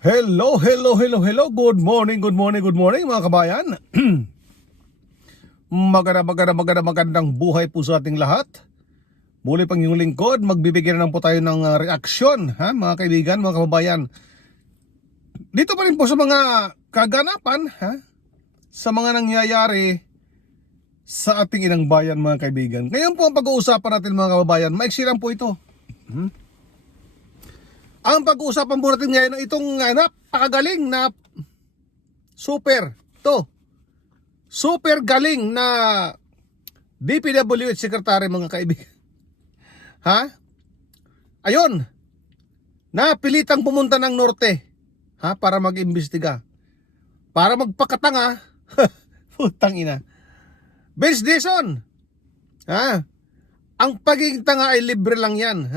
Hello, hello, hello, hello. Good morning, good morning, good morning mga kabayan. Magandang buhay po sa ating lahat. Muli pang yung lingkod, magbibigay na lang po tayo ng reaksyon, mga kaibigan, mga kababayan. Dito pa rin po sa mga kaganapan, sa mga nangyayari sa ating inang bayan, mga kaibigan. Ngayon po ang pag-uusapan natin, mga kababayan, maiksi lang po ito. Ang pag-uusapan po natin ngayon ng itong napakagaling na super galing na DPWH Secretary, mga kaibigan. Ayun, napilitang pumunta ng norte para mag-imbestiga, para magpakatanga. Putang ina. Vince Dizon, ang pagiging tanga ay libre lang yan,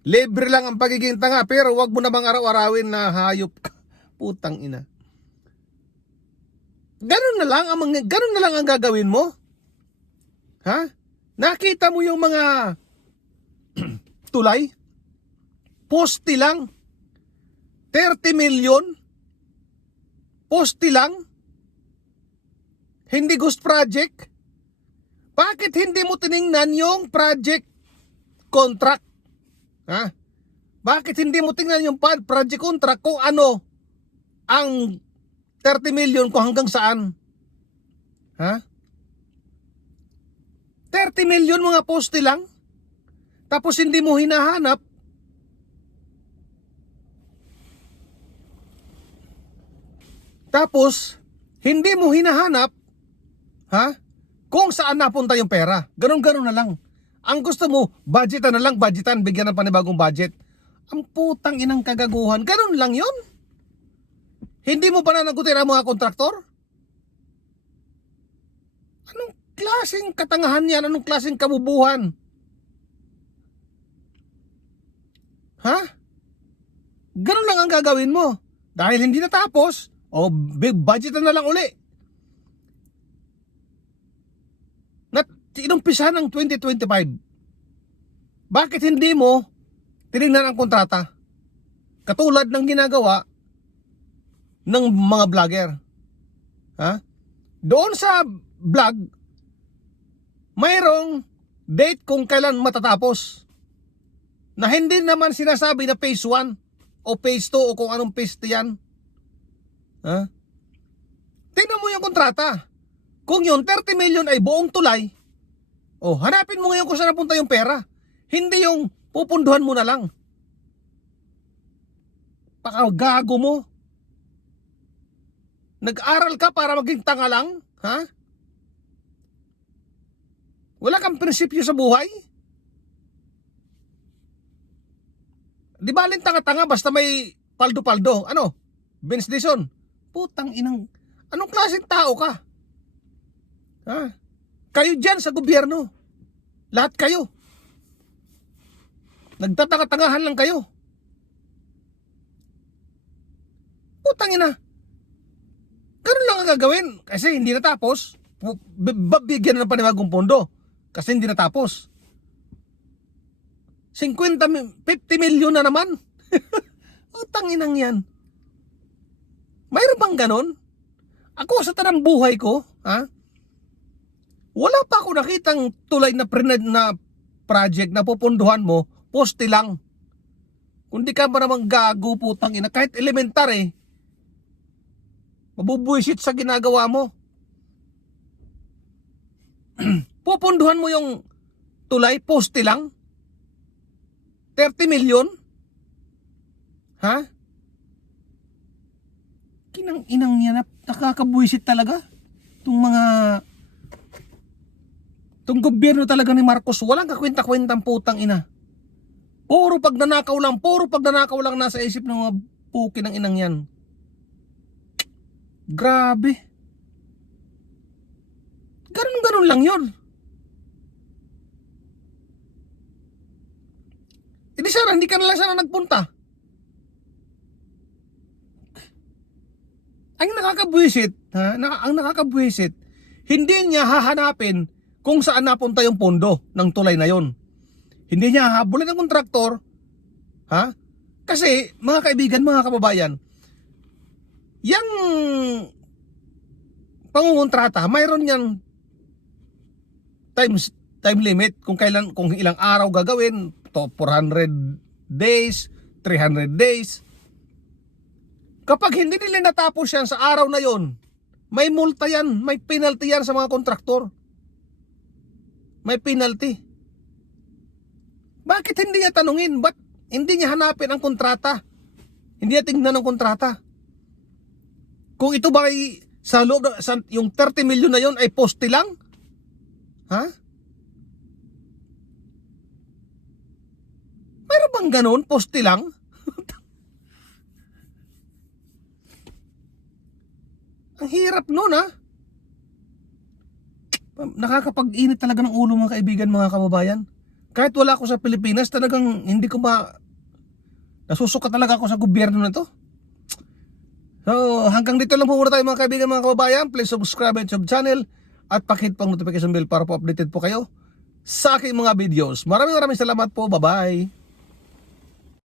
libre lang ang pagiging tanga, pero wag mo namang araw-arawin na hayop ka. Putang ina. Ganun na lang ang gagawin mo? Nakita mo yung mga tulay? Poste lang. 30 million? Poste lang? Hindi ghost project? Bakit hindi mo tiningnan yung project contract? Bakit hindi mo tingnan yung project contract kung ano ang 30 million kung hanggang saan? 30 million mga poste lang? Tapos hindi mo hinahanap? Tapos hindi mo hinahanap kung saan napunta yung pera? Ganon na lang. Ang gusto mo, budgetan na lang, bigyan ng panibagong budget. Ang putang inang kagaguhan, ganun lang yun. Hindi mo pa nanagutin ang mga kontraktor? Anong klaseng katangahan yan? Anong klaseng kabubuhan? Ganun lang ang gagawin mo. Dahil hindi natapos, budgetan na lang uli. Inumpisa ng 2025. Bakit hindi mo tinignan ang kontrata? Katulad ng ginagawa ng mga vlogger. Doon sa vlog, mayroong date kung kailan matatapos. Na hindi naman sinasabi na phase 1 o phase 2 o kung anong phase 2 yan. Tingnan mo yung kontrata. Kung yung 30 million ay buong tulay, hanapin mo ngayon kung saan napunta yung pera. Hindi yung pupunduhan mo na lang. Pakagago mo. Nag-aral ka para maging tanga lang? Wala kang prinsipyo sa buhay? Di ba alin tanga-tanga basta may paldo-paldo? Ano? Vince Dizon? Putang inang... Anong klaseng tao ka? Kayo dyan sa gobyerno, lahat kayo, nagtatanga-tangahan lang kayo. Putang ina. Ganun lang ang gagawin. Kasi hindi natapos, bigyan ng panibagong pondo. Kasi hindi natapos. 50 million na naman. Putang inang yan. Mayroon bang ganun? Ako sa tanang buhay ko, wala pa ako nakitang tulay na project na pupunduhan mo, poste lang. Kung di ka ba namang gago, putang ina, kahit elementary, mabubuisit sa ginagawa mo. Pupunduhan mo yung tulay, poste lang. 30 million? Kinang inang yan, nakakabuisit talaga. Itong gobyerno talaga ni Marcos, walang kakwenta-kwentang putang ina. Puro pagnanakaw lang nasa isip ng mga puki ng inang yan. Grabe. Ganun lang yun. Hindi sana, hindi ka na lang sana nagpunta. Ang nakakabwisit, hindi niya hahanapin kung saan napunta yung pondo ng tulay na yon. Hindi niya hahabulin ng kontraktor. Kasi mga kaibigan, mga kababayan, Yang pangungontrata, mayroon yan time limit kung kailan, kung ilang araw gagawin, to 400 days, 300 days. Kapag hindi nila natapos yan sa araw na yon, may multa yan, may penalty yan sa mga kontraktor. May penalty. Bakit hindi niya tanungin? Ba't hindi niya hanapin ang kontrata? Hindi niya tingnan ang kontrata. Kung ito ba ay sa loob, yung 30 million na yon ay poste lang? Ha? Mayroon bang ganun? Poste lang? Ang hirap nun, ha? Nakakapag-init talaga ng ulo, mga kaibigan, mga kababayan. Kahit wala ako sa Pilipinas, talagang hindi ko nasusuka talaga ako sa gobyerno na to. So, hanggang dito lang po muna tayo, mga kaibigan, mga kababayan. Please subscribe ang YouTube channel at pakihit pang notification bell para po updated po kayo sa aking mga videos. Maraming salamat po. Bye-bye.